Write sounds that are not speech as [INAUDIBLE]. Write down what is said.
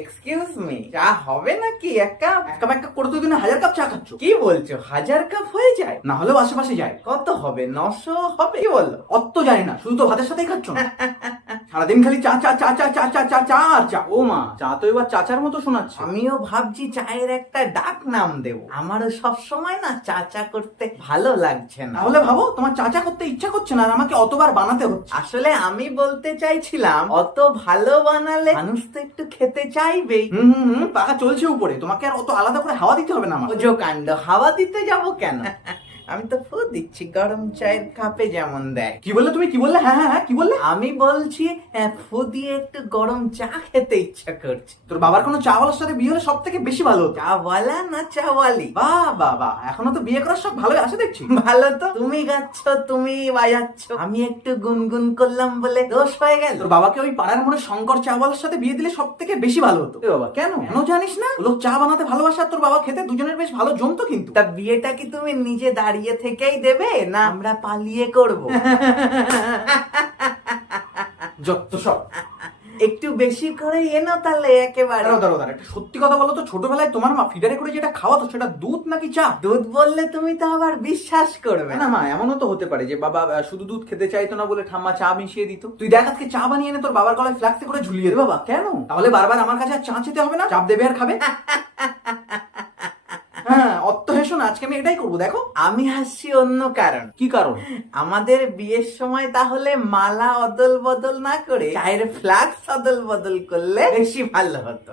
Excuse me চা হবে নাকি? এক কাপ এক কাপ এক কাপ করে তো হাজার কাপ চা খাচ্ছ। কি বলছো? হাজার কাপ হয়ে যায়? না হলেও আশেপাশে যায়। কত হবে? নশো হবে? কি বলল? অত জানি না, শুধু তো ভাতের সাথেই খাচ্ছ [LAUGHS] সারাদিন খালি চা চা চা চা চা চা চা চা আর চা। ও মা চা তো এবার চাচার মতো শোনাচ্ছে। আমিও ভাবছি চায়ের একটা ডাক নাম দেব। আমারও সব সময় না চা চা করতে ভালো লাগছে না। তাহলে ভাবো তোমার চা চা করতে ইচ্ছা করছে না আর আমাকে অতবার বানাতে হচ্ছে। আসলে আমি বলতে চাইছিলাম অত ভালো বানালে মানুষ তো একটু খেতে চাইবেই। হুম হুম হুম পাখা চলছে উপরে। তোমাকে আর অত আলাদা করে হাওয়া দিতে হবে না আমার ওজো কাণ্ড হাওয়া দিতে যাব কেন? আমি তো ফু দিচ্ছি গরম চায়ের কাপে যেমন দেয়। কি বললে তুমি? কি বললে? হ্যাঁ হ্যাঁ হ্যাঁ কি বললে? আমি বলছি আহ, ফু দিয়ে একটু গরম চা খেতে ইচ্ছা করছে। তোর বাবার কোনো চাওয়ালার সাথে বিয়ে হলে সব থেকে বেশি ভালো হতো? চাওয়ালা না চাওয়ালি? বাহ বাহ এখনও তো বিয়ে করার সব ভালোই আছে দেখছি। ভালো তো? তুমি গাচ্ছ তুমি বাজাচ্ছ। আমি একটু গুনগুন করলাম বলে দোষ হয়ে গেল। তোর বাবাকে ওই পাড়ার মোড়ে শঙ্কর চাওয়ালার সাথে বিয়ে দিলে সব থেকে বেশি ভালো হতো। এ বাবা কেন? কেন জানিস না? লোক চা বানাতে ভালোবাসে আর তোর বাবা খেতে দুজনের বেশ ভালো জমতো কিন্তু। তা বিয়েটা কি তুমি নিজে দাঁড়িয়ে থেকেই দেবে না আমরা পালিয়ে করব? যত সব। একটু বেশি করে এনো তাহলে একেবারে। দাঁড়াও দাঁড়াও দাঁড়াও একটা সত্যি কথা বলো তো ছোটবেলায় তোমার মা ফিডারে করে যেটা খাওয়াতো সেটা দুধ নাকি চা? দুধ বললে তুমি তো আবার বিশ্বাস করবে। না মা এমনও তো হতে পারে যে বাবা শুধু দুধ খেতে চাইতো না বলে ঠাম্মা চা মিশিয়ে দিত। তুই দেখ আজকে চা বানিয়ে এনে তোর বাবার গলায় ফ্লাক্সে করে ঝুলিয়ে দে। বাবা কেন? তাহলে বারবার আমার কাছে আর চা চেতে হবে না? চাপ দেবে আর খাবে? [LAUGHS] আজকে আমি এটাই করব। দেখো আমি হাসছি অন্য কারণ। কি কারণ? আমাদের বিয়ের সময় তাহলে মালা অদল বদল না করে চায়ের ফ্লাক্স অদল বদল করলে বেশি ভালো হতো।